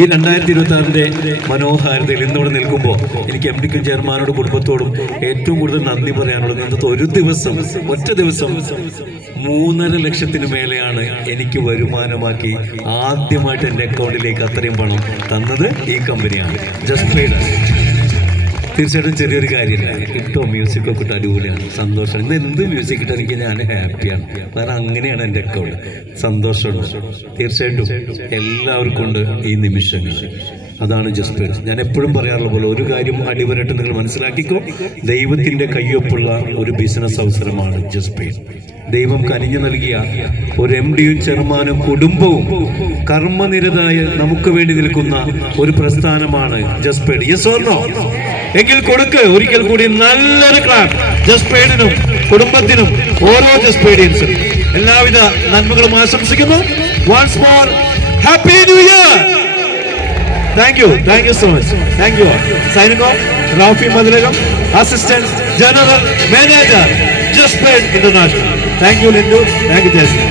ഈ 2026 മനോഹാരിതയിൽ ഇന്നിവിടെ നിൽക്കുമ്പോൾ എനിക്ക് എം ഡിക്കും ചെയർമാനോടും കുടുംബത്തോടും ഏറ്റവും കൂടുതൽ നന്ദി പറയാനുള്ളത് ഇന്നത്തെ ഒറ്റ ദിവസം 3.5 ലക്ഷത്തിന് മേലെയാണ് എനിക്ക് വരുമാനമാക്കി ആദ്യമായിട്ട് എൻ്റെ അക്കൗണ്ടിലേക്ക് അത്രയും പണം തന്നത് ഈ കമ്പനിയാണ്. Just paid. തീർച്ചയായിട്ടും ചെറിയൊരു കാര്യമില്ല. കിട്ടോ മ്യൂസിക്കൊക്കെ ഇട്ട് അടിപൊളിയാണ്, സന്തോഷം. ഇന്ന് എന്ത് മ്യൂസിക് ഇട്ടെനിക്ക് ഞാൻ ഹാപ്പിയാണ്. കാരണം അങ്ങനെയാണ് എൻ്റെ അക്കൗണ്ട്. സന്തോഷമുണ്ട്. തീർച്ചയായിട്ടും എല്ലാവർക്കും ഉണ്ട് ഈ നിമിഷങ്ങൾ. അതാണ് ജസ്റ്റ് പെയ്ഡ്. ഞാൻ എപ്പോഴും പറയാറുള്ള പോലെ ഒരു കാര്യം അടിവരട്ട് നിങ്ങൾ മനസ്സിലാക്കിക്കോ, ദൈവത്തിൻ്റെ കയ്യൊപ്പുള്ള ഒരു ബിസിനസ് അവസരമാണ് ജസ്റ്റ് പെയ്ഡ്. ദൈവം കനിഞ്ഞു നൽകിയ ഒരു എം ഡിയും ചെയർമാനും കുടുംബവും കർമ്മനിരതായ നമുക്ക് വേണ്ടി നിൽക്കുന്ന ഒരു പ്രസ്ഥാനമാണ് just paid. Yes or no? എങ്കിൽ കൊടുക്ക് ഒരിക്കൽ കൂടി നല്ലൊരു ക്ലാപ്പ് ജസ്റ്റ് പെയ്ഡിനും കുടുംബത്തിനും ഓരോ ജസ്റ്റ് പെയ്ഡിയൻസും എല്ലാവിധ നന്മകളും ആശംസിക്കുന്നു. Once more happy new year. Thank you so much. Thank you. Signing off, Rafi Madhurakam, assistant general manager just paid international. Thank you Lindu. Thank you Jayashree.